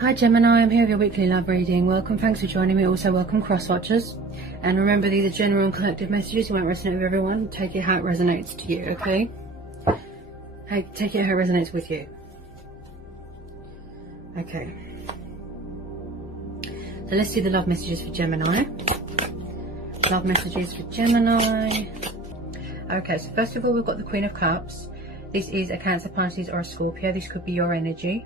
Hi Gemini, I'm here with your weekly love reading. Welcome, thanks for joining me. Also welcome cross watchers. And remember, these are general and collective messages. You won't resonate with everyone. Take it how it resonates to you, okay? Hey, take it how it resonates with you. Okay. So let's do the love messages for Gemini. Love messages for Gemini. Okay, so first of all, we've got the Queen of Cups. This is a Cancer, Pisces or a Scorpio. This could be your energy.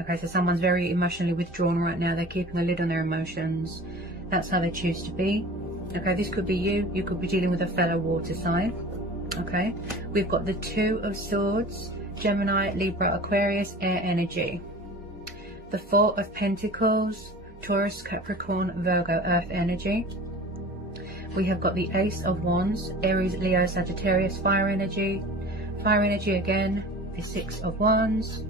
Okay, so someone's very emotionally withdrawn right now. They're keeping a lid on their emotions. That's how they choose to be. Okay, this could be you. You could be dealing with a fellow water sign. Okay, we've got the Two of Swords, Gemini, Libra, Aquarius, air energy. The Four of Pentacles, Taurus, Capricorn, Virgo, earth energy. We have got the Ace of Wands, Aries, Leo, Sagittarius, fire energy. Fire energy again, the Six of Wands.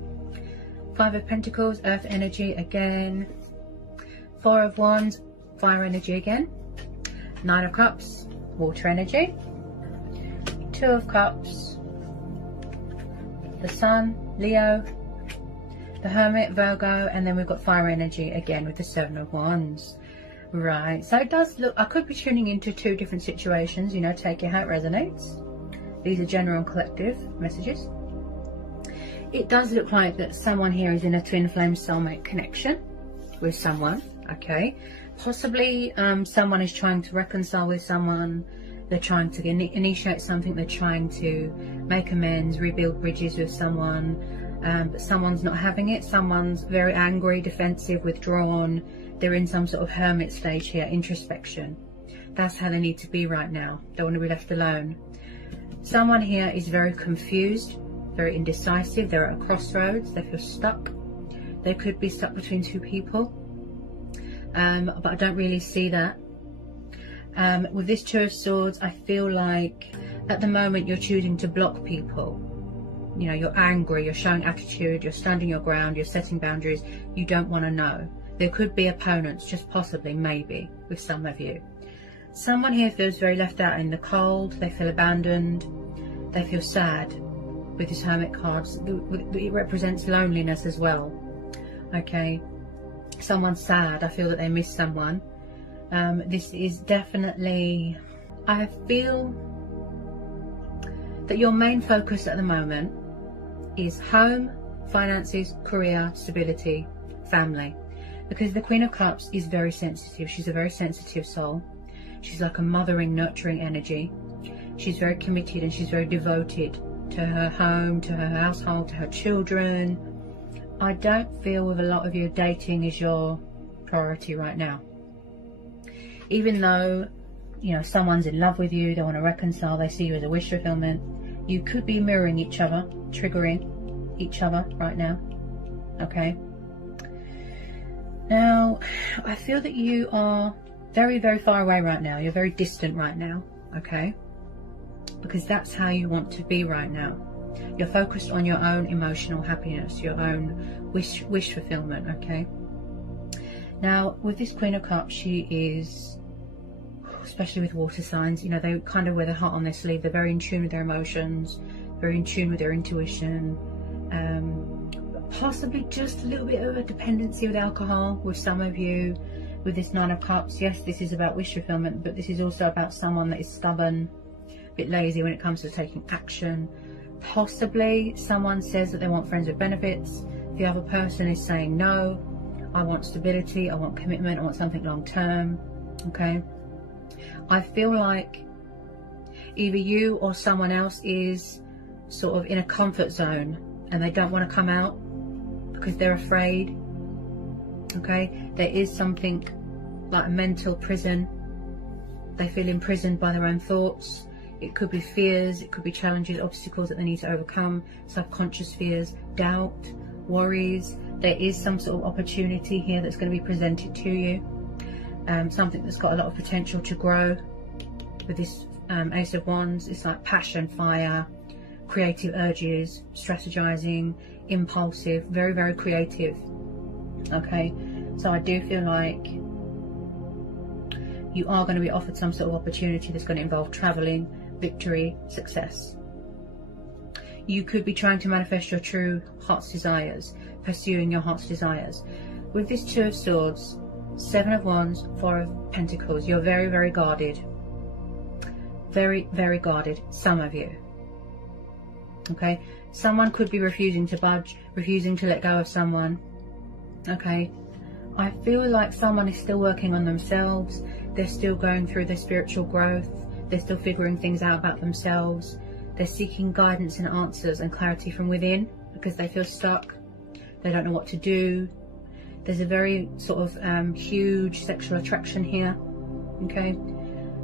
Five of Pentacles, earth energy again. Four of Wands, fire energy again. Nine of Cups, water energy. Two of Cups, the Sun, Leo. The Hermit, Virgo, and then we've got fire energy again with the Seven of Wands. Right, so it does look, I could be tuning into two different situations, you know, take it how it resonates. These are general and collective messages. It does look like that someone here is in a twin flame soulmate connection with someone, okay? Possibly someone is trying to reconcile with someone. They're trying to initiate something. They're trying to make amends, rebuild bridges with someone. But someone's not having it. Someone's very angry, defensive, withdrawn. They're in some sort of hermit stage here, introspection. That's how they need to be right now. Don't want to be left alone. Someone here is very confused, very indecisive. They're at a crossroads. They feel stuck. They could be stuck between two people. But I don't really see that. With this Two of Swords, I feel like at the moment you're choosing to block people. You know, you're angry, you're showing attitude, you're standing your ground, you're setting boundaries. You don't want to know. There could be opponents, just possibly, maybe, with some of you. Someone here feels very left out in the cold. They feel abandoned. They feel sad. With this Hermit card, it represents loneliness as well. Okay, someone's sad. I feel that they miss someone. This is definitely, I feel that your main focus at the moment is home, finances, career, stability, family. Because the Queen of Cups is very sensitive. She's a very sensitive soul. She's like a mothering, nurturing energy. She's very committed and she's very devoted to her home, to her household, to her children. I don't feel with a lot of you dating is your priority right now. Even though, you know, someone's in love with you, they want to reconcile, they see you as a wish fulfillment, you could be mirroring each other, triggering each other right now. Okay. Now, I feel that you are very, very far away right now. You're very distant right now. Okay. Because that's how you want to be right now. You're focused on your own emotional happiness, your own wish fulfillment, okay? Now, with this Queen of Cups, she is, especially with water signs, you know, they kind of wear their heart on their sleeve. They're very in tune with their emotions, very in tune with their intuition. Possibly just a little bit of a dependency with alcohol with some of you. With this Nine of Cups, yes, this is about wish fulfillment, but this is also about someone that is stubborn, bit lazy when it comes to taking action. Possibly someone says that they want friends with benefits. The other person is saying no, I want stability, I want commitment, I want something long term. Okay, I feel like either you or someone else is sort of in a comfort zone and they don't want to come out because they're afraid. Okay, there is something like a mental prison. They feel imprisoned by their own thoughts. It could be fears, it could be challenges, obstacles that they need to overcome, subconscious fears, doubt, worries. There is some sort of opportunity here that's going to be presented to you. Something that's got a lot of potential to grow. With this Ace of Wands, it's like passion, fire, creative urges, strategizing, impulsive, very, very creative. Okay, so I do feel like you are going to be offered some sort of opportunity that's going to involve traveling, victory, success. You could be trying to manifest your true heart's desires, pursuing your heart's desires. With this Two of Swords, Seven of Wands, Four of Pentacles, you're very, very guarded. Very, very guarded, some of you. Okay, someone could be refusing to budge, refusing to let go of someone. Okay, I feel like someone is still working on themselves. They're still going through their spiritual growth. They're still figuring things out about themselves. They're seeking guidance and answers and clarity from within because they feel stuck. They don't know what to do. There's a very sort of huge sexual attraction here. Okay,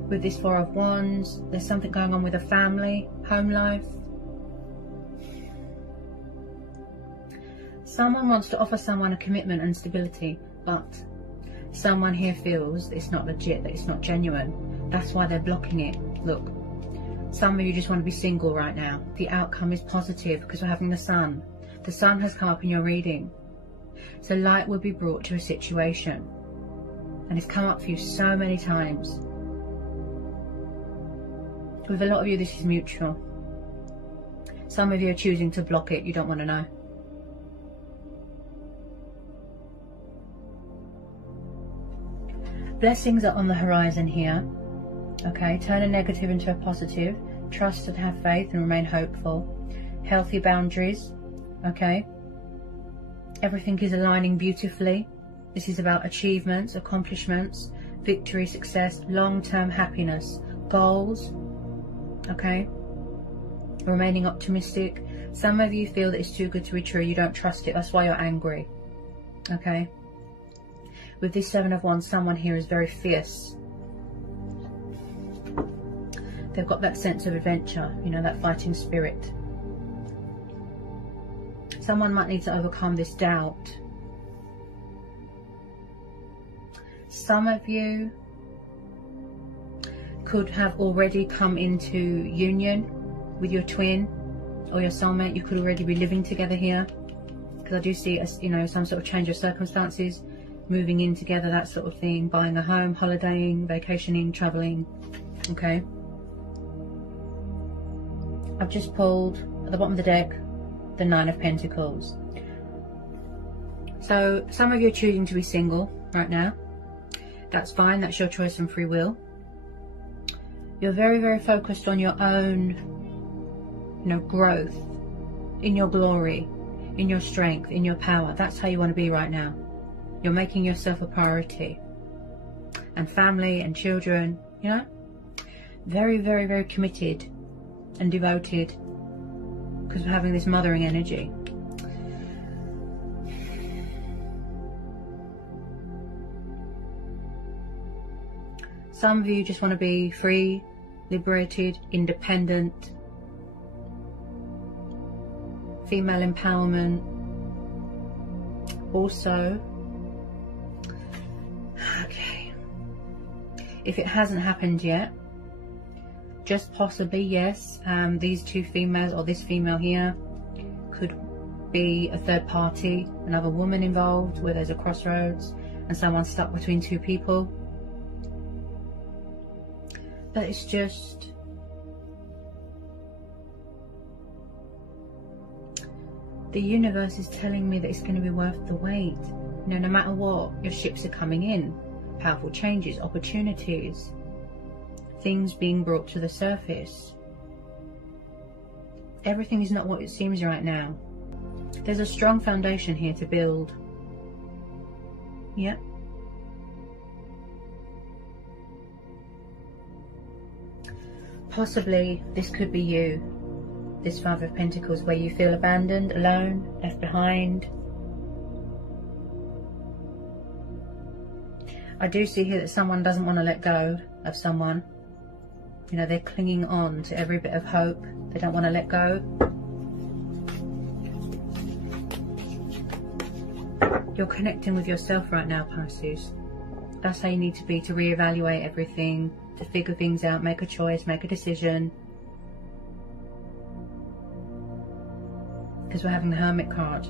with this Four of Wands, there's something going on with a family, home life. Someone wants to offer someone a commitment and stability, but someone here feels it's not legit, that it's not genuine. That's why they're blocking it. Look, some of you just want to be single right now. The outcome is positive because we're having the Sun. The Sun has come up in your reading. So light will be brought to a situation. And it's come up for you so many times. With a lot of you, this is mutual. Some of you are choosing to block it. You don't want to know. Blessings are on the horizon here. Okay, turn a negative into a positive. Trust and have faith and remain hopeful. Healthy boundaries. Okay, everything is aligning beautifully. This is about achievements, accomplishments, victory, success, long-term happiness, goals. Okay, remaining optimistic. Some of you feel that it's too good to be true. You don't trust it. That's why you're angry. Okay, with this Seven of Wands, someone here is very fierce. They've got that sense of adventure, you know, that fighting spirit. Someone might need to overcome this doubt. Some of you could have already come into union with your twin or your soulmate. You could already be living together here, because I do see, you know, some sort of change of circumstances, moving in together, that sort of thing, buying a home, holidaying, vacationing, traveling. Okay, I've just pulled at the bottom of the deck the Nine of Pentacles. So some of you are choosing to be single right now. That's fine. That's your choice and free will. You're very, very focused on your own, you know, growth, in your glory, in your strength, in your power. That's how you want to be right now. You're making yourself a priority. And family and children, you know, very, very, very committed and devoted, because we're having this mothering energy. Some of you just want to be free, liberated, independent, female empowerment. Also, okay, if it hasn't happened yet, just possibly, yes, these two females or this female here could be a third party, another woman involved where there's a crossroads and someone's stuck between two people. But it's just, the universe is telling me that it's going to be worth the wait. You know, no matter what, your ships are coming in. Powerful changes, opportunities, things being brought to the surface. Everything is not what it seems right now. There's a strong foundation here to build. Yep. Possibly this could be you, this Five of Pentacles, where you feel abandoned, alone, left behind. I do see here that someone doesn't want to let go of someone. You know, they're clinging on to every bit of hope. They don't want to let go. You're connecting with yourself right now, Pisces. That's how you need to be, to reevaluate everything, to figure things out, make a choice, make a decision. Because we're having the Hermit card.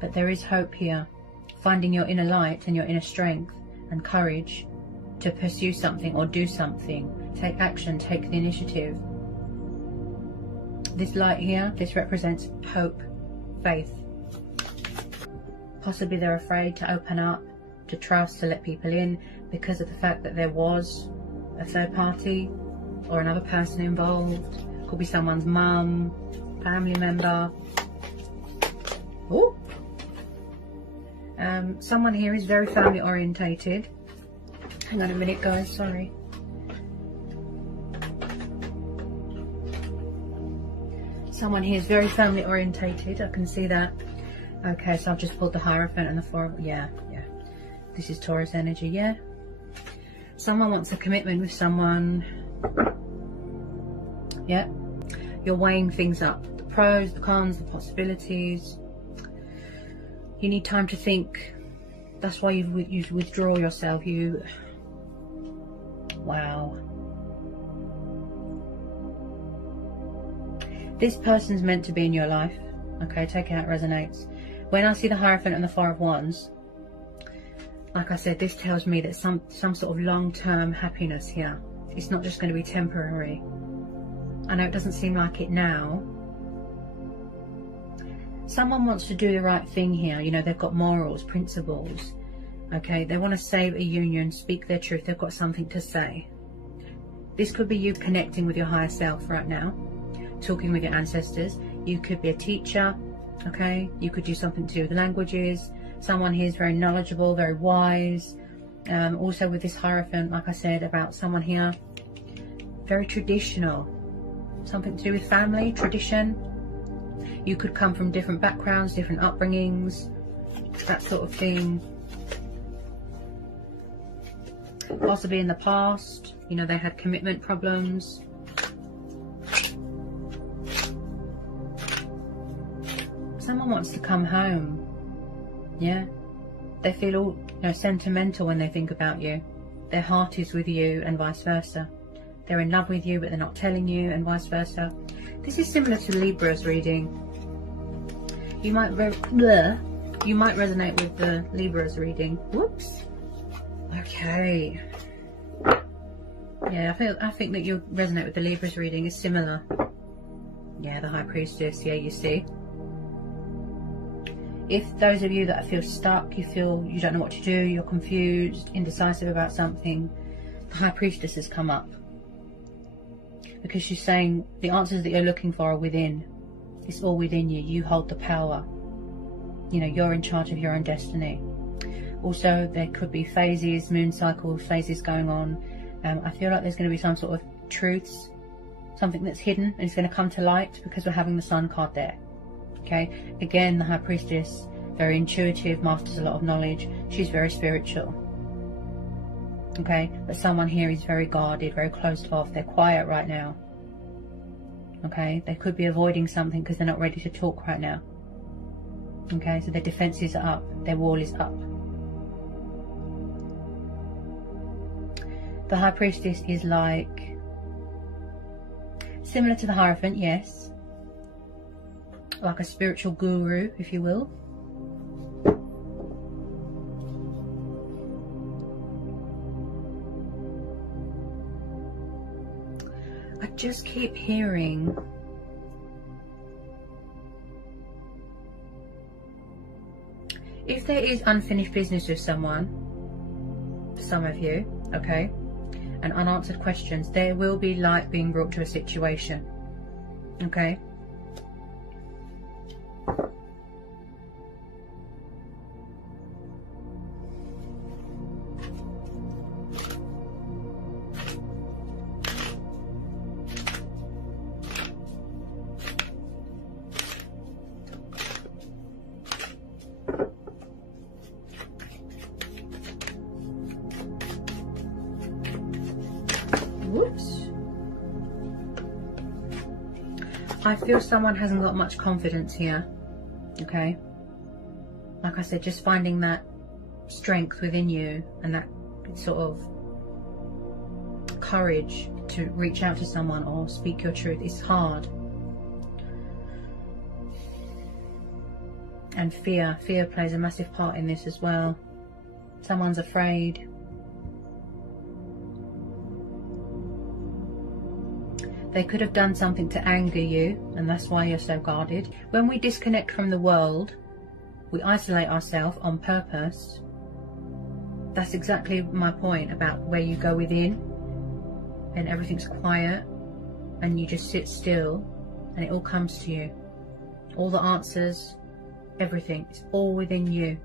But there is hope here. Finding your inner light and your inner strength and courage to pursue something or do something. Take action, take the initiative. this light here, this represents hope, faith. Possibly they're afraid to open up, to trust, to let people in because of the fact that there was a third party or another person involved. Could be someone's mum, family member. Ooh. Someone here is very family orientated. Hang on a minute, guys, sorry. Someone here is very family orientated, I can see that. Okay, so I've just pulled the Hierophant and the Four. Yeah. This is Taurus energy, yeah. Someone wants a commitment with someone. Yeah. You're weighing things up. The pros, the cons, the possibilities. You need time to think. That's why you withdraw yourself. Wow. This person's meant to be in your life. Okay, take it how it resonates. When I see the Hierophant and the Four of Wands, like I said, this tells me that some sort of long-term happiness here. It's not just going to be temporary. I know it doesn't seem like it now. Someone wants to do the right thing here. You know, they've got morals, principles. Okay, they want to save a union, speak their truth. They've got something to say. This could be you connecting with your higher self right now, talking with your ancestors. You could be a teacher. Okay, you could do something to do with languages. Someone here is very knowledgeable, very wise. Also with this Hierophant, like I said, about someone here, very traditional. Something to do with family, tradition. You could come from different backgrounds, different upbringings, that sort of thing. Possibly in the past, you know, they had commitment problems. Someone wants to come home. Yeah, they feel all, you know, sentimental when they think about you. Their heart is with you and vice versa. They're in love with you but they're not telling you, and vice versa. This is similar to Libra's reading. You might resonate with the Libra's reading. Whoops. Okay. Yeah, I think that you'll resonate with the Libra's reading. Is similar. Yeah, the High Priestess. Yeah, you see. If those of you that feel stuck, you feel you don't know what to do, you're confused, indecisive about something, the High Priestess has come up. Because she's saying the answers that you're looking for are within. It's all within you. You hold the power. You know, you're in charge of your own destiny. Also, there could be phases, moon cycles, phases going on. I feel like there's going to be some sort of truths, something that's hidden, and it's going to come to light because we're having the Sun card there. Okay, again, the High Priestess, very intuitive, masters a lot of knowledge. She's very spiritual. Okay, but someone here is very guarded, very closed off. They're quiet right now. Okay, they could be avoiding something because they're not ready to talk right now. Okay, so their defenses are up, their wall is up. The High Priestess is like, similar to the Hierophant, yes. Like a spiritual guru, if you will. I just keep hearing if there is unfinished business with someone, for some of you, okay, and unanswered questions, there will be light being brought to a situation. Okay. Whoops. I feel someone hasn't got much confidence here. Okay. Like I said, just finding that strength within you and that sort of courage to reach out to someone or speak your truth is hard. And fear plays a massive part in this as well. Someone's afraid. They could have done something to anger you, and that's why you're so guarded. When we disconnect from the world, we isolate ourselves on purpose. That's exactly my point about where you go within and everything's quiet and you just sit still and it all comes to you. All the answers, everything, it's all within you.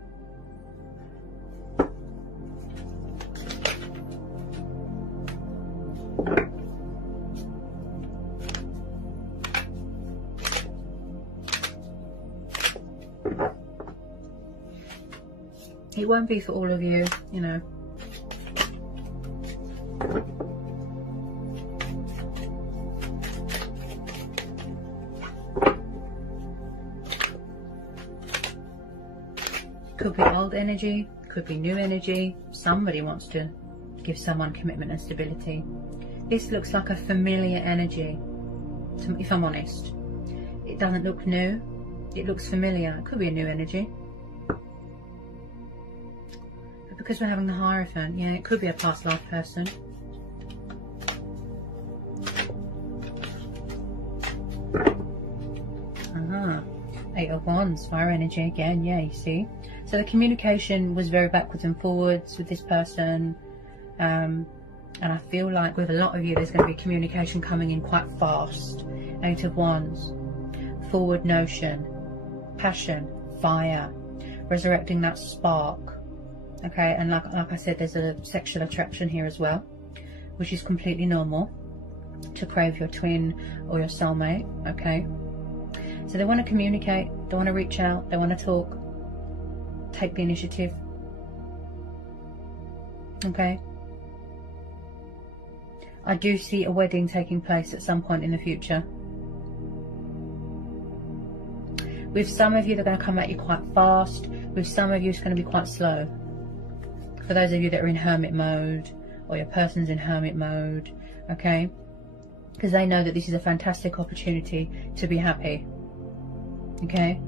It won't be for all of you, you know. Could be old energy, could be new energy. Somebody wants to give someone commitment and stability. This looks like a familiar energy, if I'm honest. It doesn't look new, it looks familiar. It could be a new energy. But because we're having the Hierophant, yeah, it could be a past life person. Eight of Wands, fire energy again, yeah, you see. So the communication was very backwards and forwards with this person. And I feel like with a lot of you, there's going to be communication coming in quite fast. Eight of Wands, forward notion, passion, fire, resurrecting that spark. Okay, and like I said, there's a sexual attraction here as well, which is completely normal to crave your twin or your soulmate. Okay. So they want to communicate, they want to reach out, they want to talk, take the initiative. Okay. I do see a wedding taking place at some point in the future. With some of you, they're going to come at you quite fast. With some of you, it's going to be quite slow. For those of you that are in hermit mode, or your person's in hermit mode, okay? Because they know that this is a fantastic opportunity to be happy. Okay,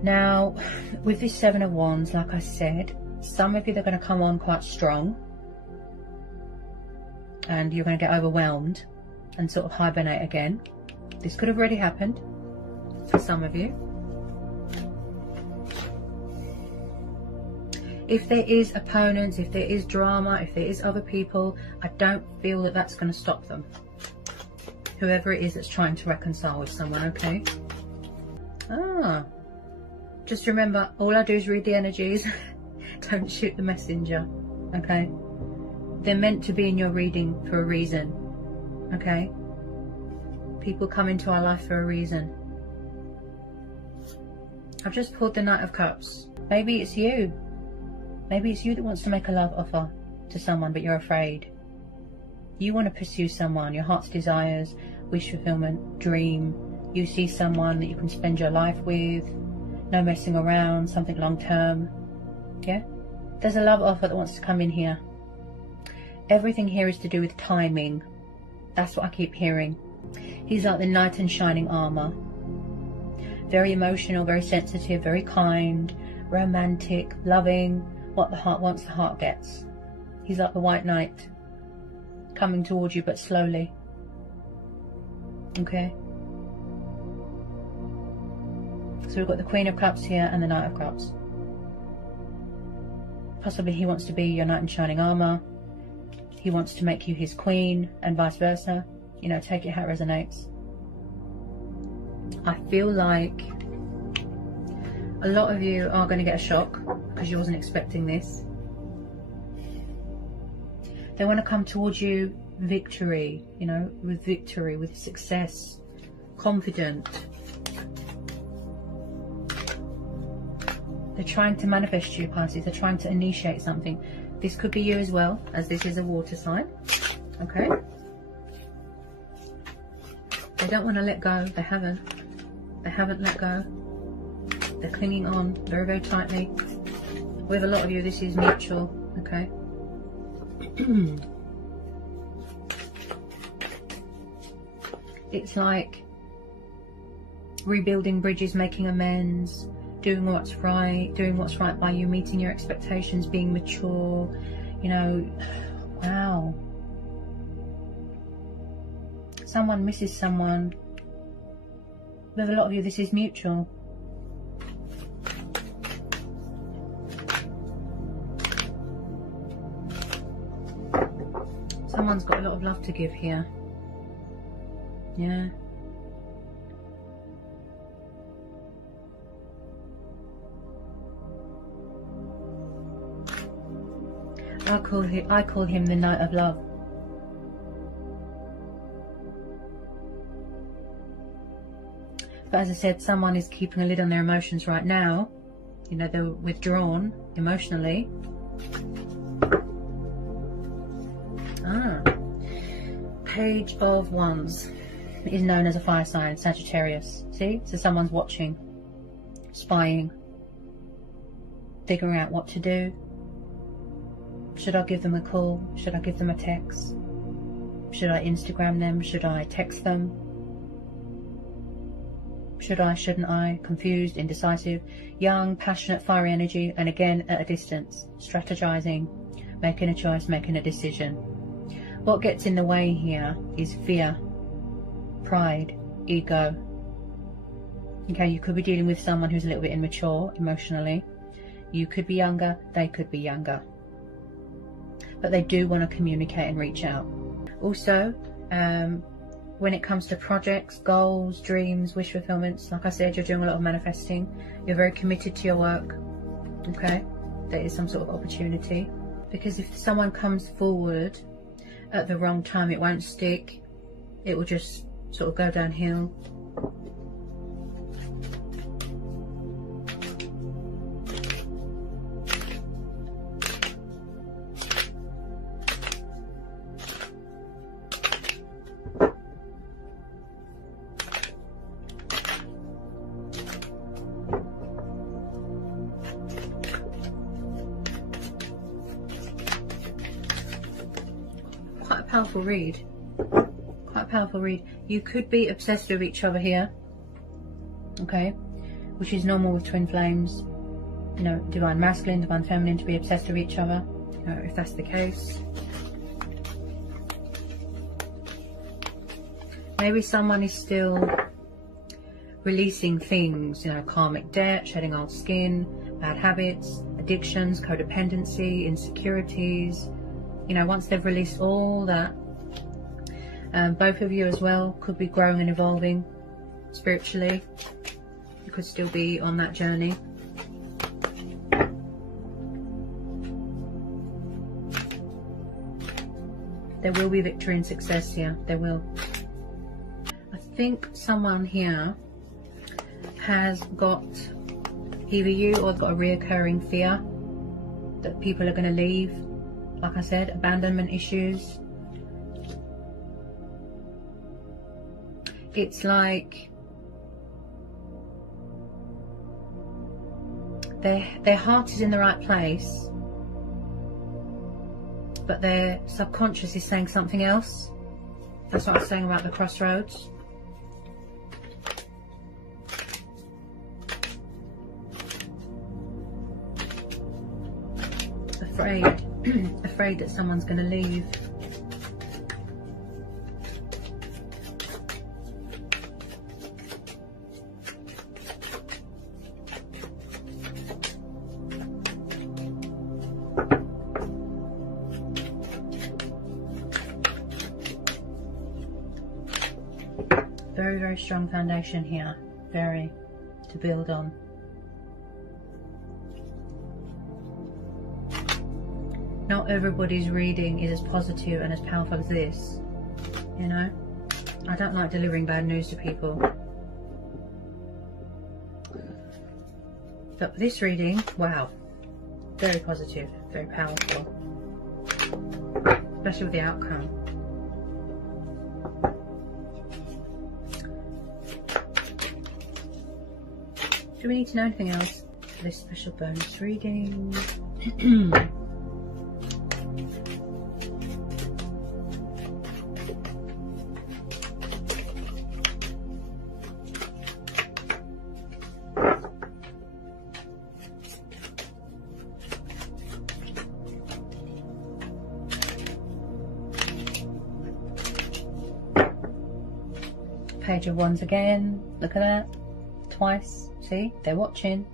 now with this Seven of Wands, like I said, some of you, they're going to come on quite strong and you're going to get overwhelmed and sort of hibernate again. This could have already happened for some of you. If there is opponents, if there is drama, if there is other people, I don't feel that that's going to stop them. Whoever it is that's trying to reconcile with someone, okay? Just remember, all I do is read the energies. Don't shoot the messenger, okay? They're meant to be in your reading for a reason, okay? People come into our life for a reason. I've just pulled the Knight of Cups. Maybe it's you. Maybe it's you that wants to make a love offer to someone, but you're afraid. You want to pursue someone, your heart's desires, wish fulfillment, dream. You see someone that you can spend your life with, no messing around, something long term. Yeah? There's a love offer that wants to come in here. Everything here is to do with timing. That's what I keep hearing. He's like the knight in shining armor. Very emotional, very sensitive, very kind, romantic, loving. What the heart wants, the heart gets. He's like the white knight, coming towards you but slowly. Okay, so we've got the Queen of Cups here and the Knight of Cups. Possibly he wants to be your knight in shining armor. He wants to make you his queen and vice versa. You know, take it how it resonates. I feel like a lot of you are going to get a shock because you wasn't expecting this. They want to come towards you victory, you know, with victory, with success, confident. They're trying to manifest you, Pisces. They're trying to initiate something. This could be you as well, as this is a water sign. Okay. They don't want to let go. They haven't. They haven't let go. They're clinging on very, very tightly. With a lot of you, this is mutual. Okay. It's like rebuilding bridges, making amends, doing what's right by you, meeting your expectations, being mature, you know. Wow. someone misses someone. With a lot of you, this is mutual. Someone's got a lot of love to give here. Yeah. I call him the Knight of Love. But as I said, someone is keeping a lid on their emotions right now. You know, they're withdrawn emotionally. Page of Wands is known as a fire sign, Sagittarius. See? So someone's watching, spying, figuring out what to do. Should I give them a call? Should I give them a text? Should I Instagram them? Should I text them? Should I, shouldn't I? Confused, indecisive, young, passionate, fiery energy, and again at a distance, strategizing, making a choice, making a decision. What gets in the way here is fear, pride, ego. Okay, you could be dealing with someone who's a little bit immature emotionally. You could be younger, they could be younger. But they do want to communicate and reach out. Also, when it comes to projects, goals, dreams, wish fulfillments, like I said, you're doing a lot of manifesting. You're very committed to your work. Okay, there is some sort of opportunity. Because if someone comes forward at the wrong time, it won't stick. It will just sort of go downhill. Powerful read. Quite a powerful read. You could be obsessed with each other here. Okay, which is normal with twin flames. You know, divine masculine, divine feminine, to be obsessed with each other. If that's the case. Maybe someone is still releasing things, you know, karmic debt, shedding old skin, bad habits, addictions, codependency, insecurities. You know, once they've released all that, both of you as well could be growing and evolving spiritually. You could still be on that journey. There will be victory and success here. There will. I think someone here has got, either you or got a reoccurring fear that people are going to leave. Like I said, abandonment issues. It's like their heart is in the right place, but their subconscious is saying something else. That's what I was saying about the crossroads. Afraid that someone's going to leave. Very, very strong foundation here. Very, to build on. Not everybody's reading is as positive and as powerful as this, you know. I don't like delivering bad news to people. But this reading, wow, very positive, very powerful, especially with the outcome. Do we need to know anything else for this special bonus reading? Page of Wands again. Look at that. Twice. See? They're watching.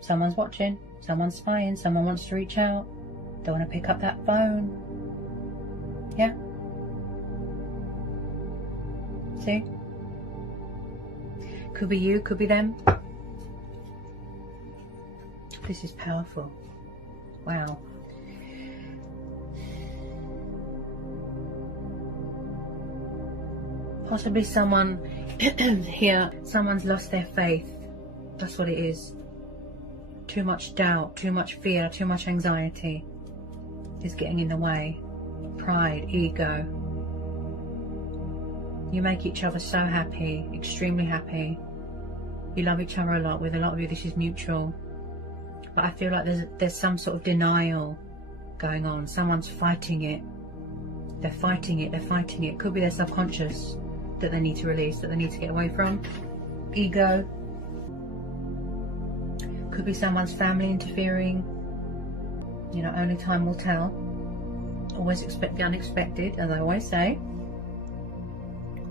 Someone's watching. Someone's spying. Someone wants to reach out. They want to pick up that phone. Yeah? See? Could be you, could be them. This is powerful. Wow. Possibly someone here, someone's lost their faith. That's what it is. Too much doubt, too much fear, too much anxiety is getting in the way. Pride, ego. You make each other so happy, extremely happy. You love each other a lot. With a lot of you, this is mutual. But I feel like there's some sort of denial going on. Someone's fighting it. They're fighting it, they're fighting it. Could be their subconscious that they need to release, that they need to get away from. Ego. Could be someone's family interfering. You know, only time will tell. Always expect the unexpected, as I always say.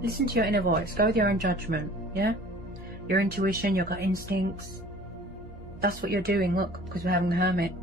Listen to your inner voice. Go with your own judgment, yeah? Your intuition, your gut instincts. That's what you're doing, look, because we're having the Hermit.